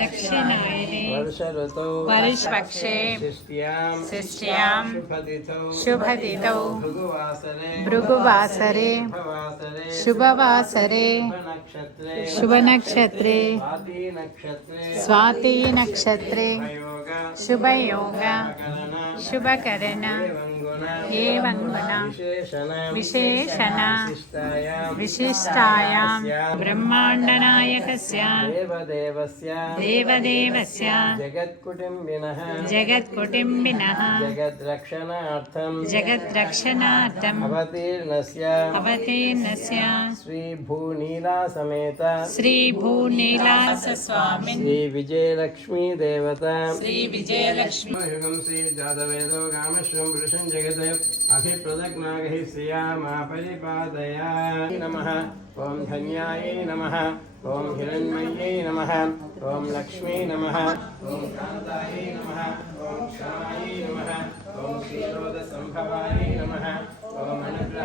दक्षिणायने वरिष्पक्षे षष्ट्यां शुभदितौ भृगुवासरे शुभवासरे शुभनक्षत्रे శుభయోగ శుభకరణ ఏవం గుణ విశేషణ విశిష్టాయాం బ్రహ్మాండనాయకస్య దేవదేవస్య జగత్కుటుంబినః జగత్కుటుంబినः జగద్రక్షణార్థం జగద్రక్షణార్థం అవతీర్ణస్య అవతీర్ణస్య శ్రీ భూనీలా సమేత స్వామి శ్రీ విజయలక్ష్మీ దేవత శ్రీ श्रीविजयलक्ष्मी युगं श्रीजातवेदो कामश्वं पुरुषं जगत् अभिप्रदग्नागैः श्रियामा परिपादया नमः। ॐ धन्यायै नमः। ॐ हिरण्मय्यै नमः। ॐ लक्ष्मी नमः। ॐ कान्तायै नमः। ॐ क्षमायै नमः। ॐ क्षीरोदसम्भवायै नमः। ॐ अनुग्रहबलायै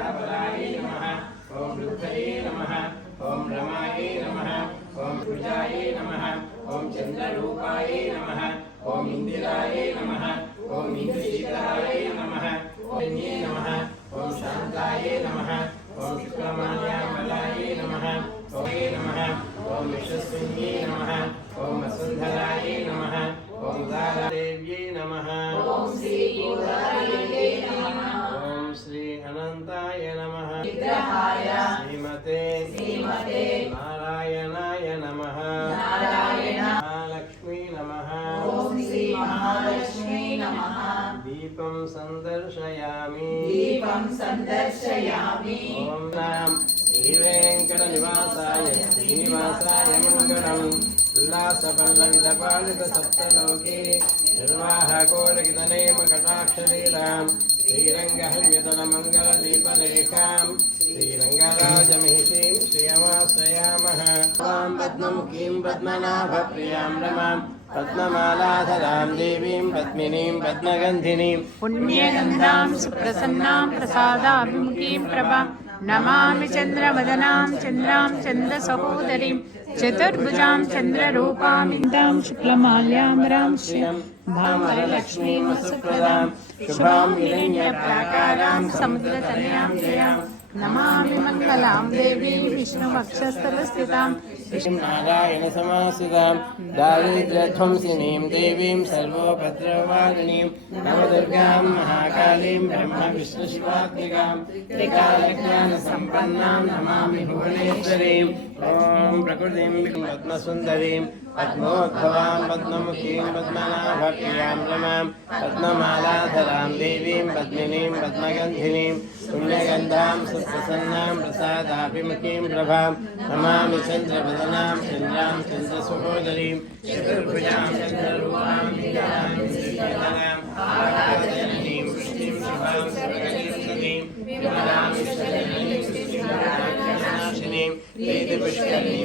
సందర్శయామి. దీపం సందర్శయామి. ఓం రామ్ శ్రీ వెంకట నివాసాయ శ్రీనివాసాయ మంగళం. ఉల్లాస పల్లవిత పాలిత సప్తలోకే నిర్వాహకోరకితనేమ కటాక్షలీలాం. శ్రీరంగహన్యతన మంగళ దీపరేఖాం శ్రీరంగరాజమహిషీం శ్రియమాశ్రయామః పద్మముఖీం పద్మనాభప్రియాం రమాం पद्ममालाधरां देवीं पद्मिनीं पद्मगन्धिनीं पुण्यगन्धां सुप्रसन्नां प्रसादाभिमुखीं प्रभा नमामि चन्द्रवदनां चन्द्रां चन्द्रसहोदरीं चतुर्भुजां चन्द्ररूपामिन्दां शुक्लमाल्याम्बरां श्रियं भावरलक्ष्मीं वसुप्रदां शुभां विलिङ्गप्राकारां समुद्रतनयां నమామి మంగళాం దేవీ విష్ణువక్షస్థలస్థితాం. విష్ణునారాయణ సమాసితాం దారిద్ర్యధ్వంసినీం దేవీం సర్వోపద్రవారిణీం. నవదుర్గాం మహాకాళీం బ్రహ్మ విష్ణు శివాత్మికాం త్రికాలజ్ఞాన సంపన్నాం నమామి భువనేశ్వరీం. ఓం ప్రకృతిం పద్మసుందరీం पद्मोद्भवां पद्ममुखीं पद्मनाभप्रियां रमां पद्ममालाधरां देवीं पद्मिनीं पद्मगन्धिनीं पुण्यगन्धां सुप्रसन्नां प्रसादाभिमुखीं प्रभां नमामि चन्द्रवदनां चन्द्रां चन्द्रसहोदरीं चतुर्भुजां चन्द्ररूपां नीलां श्रीकलाम् आराधनीं वृष्टिं शुभां सर्वगतिं सतीं विमलां विश्वजननीं सृष्टिनाशिनीं प्रीतिपुष्करीं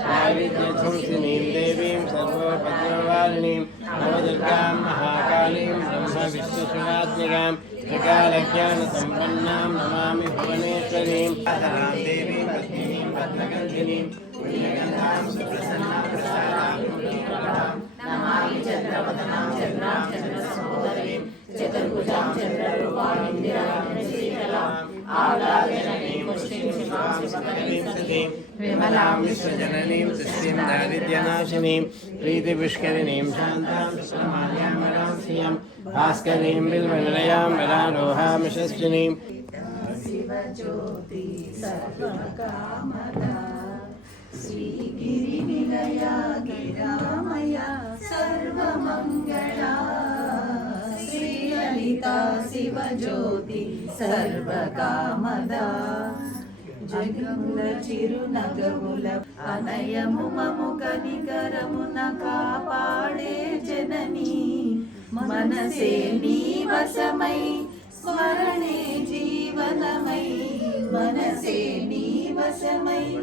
दारिद्र्यध्वंसिनीं देवीं सर्वोपद्रवारिणीं नवदुर्गां महाकालीं ब्रह्मविष्णुशिवात्मिकां त्रिकालज्ञानसम्पन्नां नमामि भुवनेश्वरीं राधां देवीं पद्मिनीं पद्मगन्धिनीं पुण्यगन्धां सुप्रसन्नां प्रसादां नमामि चन्द्रवदनां चन्द्रां चन्द्रसहोदरीं विमलां विश्वजननीं तुष्टिं दारिद्र्यनाशिनीं प्रीतिपुष्करिणीं शान्तां शुक्लमाल्याम्बरां श्रियं भास्करीं बिल्वनिलयां वरारोहामिषश्चिनीं शिवज्योति सर्वकामदा श्रीगिरिनिलया गिरामया सर्वमङ्गला श्रीललिता शिवज्योति सर्वकामदा జగముల చిరునగముల అనయము మము కనికరమున కాపాడే జననీ. మనసే నీ వశమై స్మరణే జీవనమై మనసే నీవసమై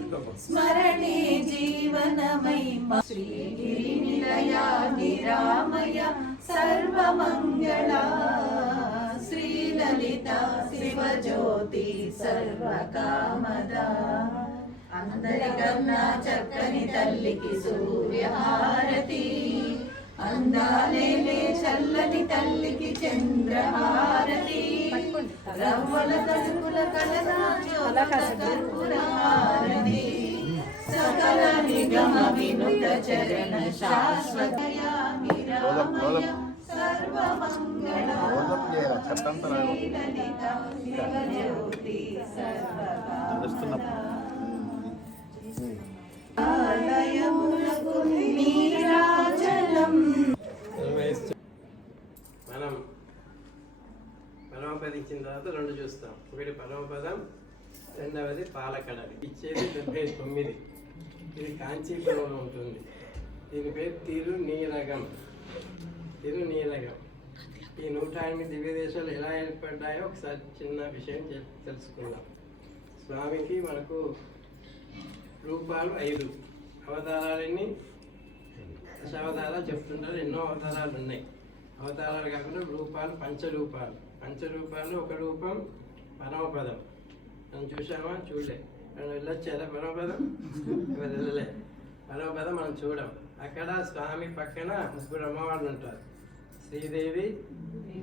స్మరణే జీవనమై శ్రీగిరి నిలయా నిరామయ సర్వమంగళా. శ్రీలలిత శివజ్యోతి సర్వకామద. అందరికన్నా చక్కని తల్లికి సూర్యహారతి. అందాలేలే చల్లని తల్లికి చంద్రహారతి. రవ్వల తడుపుల కలదా కర్పూరహారతి సకల నిగమ వినుత చరణ శాశ్వతయా నిరామయ సర్వమంగళ. శ్రీలలిత వచ్చిన తర్వాత రెండు చూస్తాం. ఒకటి పరమపదం రెండవది పాలకడలి ఇచ్చేది డెబ్బై తొమ్మిది. ఇది కాంచీపురంలో ఉంటుంది. దీని పేరు తిరు నీరగం తిరు ఈ నూట ఎనిమిది దివ్య దేశాలు ఎలా ఏర్పడ్డాయో ఒకసారి చిన్న విషయం తెలుసుకుందాం. స్వామికి మనకు రూపాలు ఐదు. అవతారాలన్నీ? దశావతారాలు చెప్తుంటారు. ఎన్నో అవతారాలు ఉన్నాయి అవతారాలు కాకుండా రూపాలు పంచరూపాలు. పంచరూపాలు ఒక రూపం పరమపదం. మనం చూసామా చూడలే. మనం వెళ్ళొచ్చారా పరమపదం? ఎవరు వెళ్ళలే. పరమపదం మనం చూడం. అక్కడ స్వామి పక్కన ముగ్గురు అమ్మవాళ్ళు ఉంటారు. శ్రీదేవి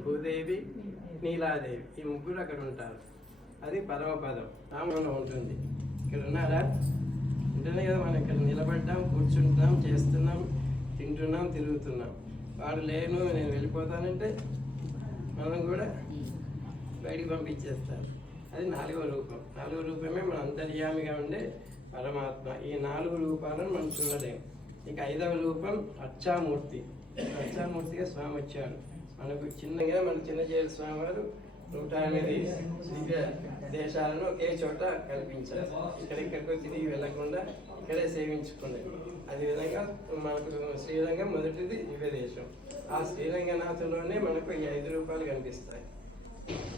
భూదేవి నీలాదేవి. ఈ ముగ్గురు అక్కడ ఉంటారు. అది పరమపదం. రామంలో ఉంటుంది. ఇక్కడ ఉన్నారా? ఉంటేనే కదా మనం ఇక్కడ నిలబడ్డాం కూర్చుంటున్నాం చేస్తున్నాం తింటున్నాం తిరుగుతున్నాం. వాడు లేను నేను వెళ్ళిపోతానంటే మనం కూడా బయటికి పంపించేస్తారు. అది నాలుగో రూపం. నాలుగో రూపమే మన అంతర్యామిగా ఉండే పరమాత్మ. ఈ నాలుగు రూపాలను మనం చూడలేము ఇక ఐదవ రూపం అచ్చామూర్తి అచ్చామూర్తిగా స్వామి వచ్చాడు. మనకు చిన్నగా మన చిన్నజేరు స్వామి వారు నూట ఎనిమిది దివ్య దేశాలను ఒకే చోట కల్పించారు ఇక్కడిక్కడికి తిరిగి వెళ్ళకుండా ఇక్కడే సేవించుకున్నారు అదేవిధంగా మనకు శ్రీరంగం మొదటిది దివ్య దేశం. ఆ శ్రీరంగనాథులోనే మనకు ఈ ఐదు రూపాయలు కనిపిస్తాయి.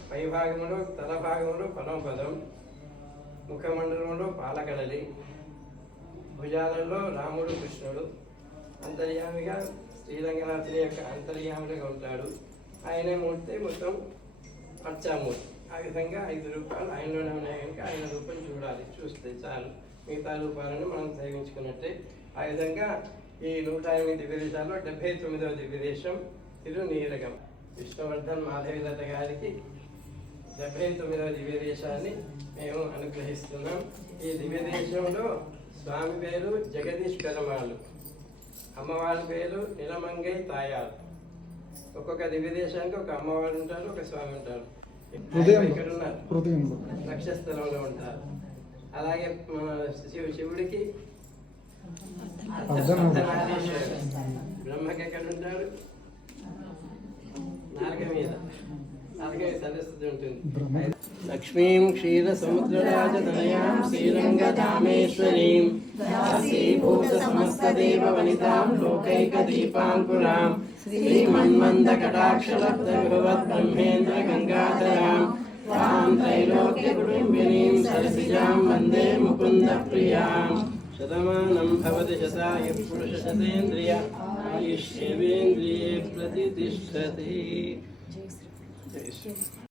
పై భాగంలో తల భాగంలో పదం ముఖమండలంలో పాలకడలి భుజాలలో రాముడు కృష్ణుడు అంతర్యామిగా శ్రీరంగనాథుని యొక్క అంతర్యామిగా ఉంటాడు. ఆయనే మూర్తి మొత్తం అర్చామూర్తి ఆ విధంగా ఐదు రూపాయలు ఆయనలోనే ఉన్నాయి కనుక ఆయన రూపం చూడాలి. చూస్తే చాలు. మిగతా రూపాలను మనం సేవించుకున్నట్టే. ఆ విధంగా ఈ నూట ఎనిమిది దివ్యదేశాల్లో డెబ్బై తొమ్మిదవ దివ్యదేశం తిరునీరగం. విష్ణువర్ధన్ మాధవిలత గారికి డెబ్బై తొమ్మిదవ దివ్యదేశాన్ని మేము అనుగ్రహిస్తున్నాం. ఈ దివ్యదేశంలో స్వామి పేరు జగదీష్ పెరమాళ్ళు అమ్మవారి పేరు నిలమంగై తాయారు. ఒక్కొక్క దివ్యదేశానికి ఒక అమ్మవారు ఉంటారు ఒక స్వామి ఉంటారు. ఇక్కడ ఉన్నారు లక్ష్యస్థలంలో ఉంటారు. అలాగే మన శివ శివుడికి. బ్రహ్మకి ఎక్కడ ఉంటాడు నాలుక మీద. లక్ష్మీం క్షీరసముద్రరాజతనయాం శ్రీరంగధామేశ్వరీం. దాసీభూత సమస్తదేవ వనితాం లోకైకదీపాంకురాం శ్రీమన్మందకటాక్షలబ్ధవిభవత్ బ్రహ్మేంద్ర గంగాధరాం తాం త్రైలోక్యకుటుంబినీం సరసిజాం వందే ముకుంద ప్రియాం శతమానం భవతి శతాయ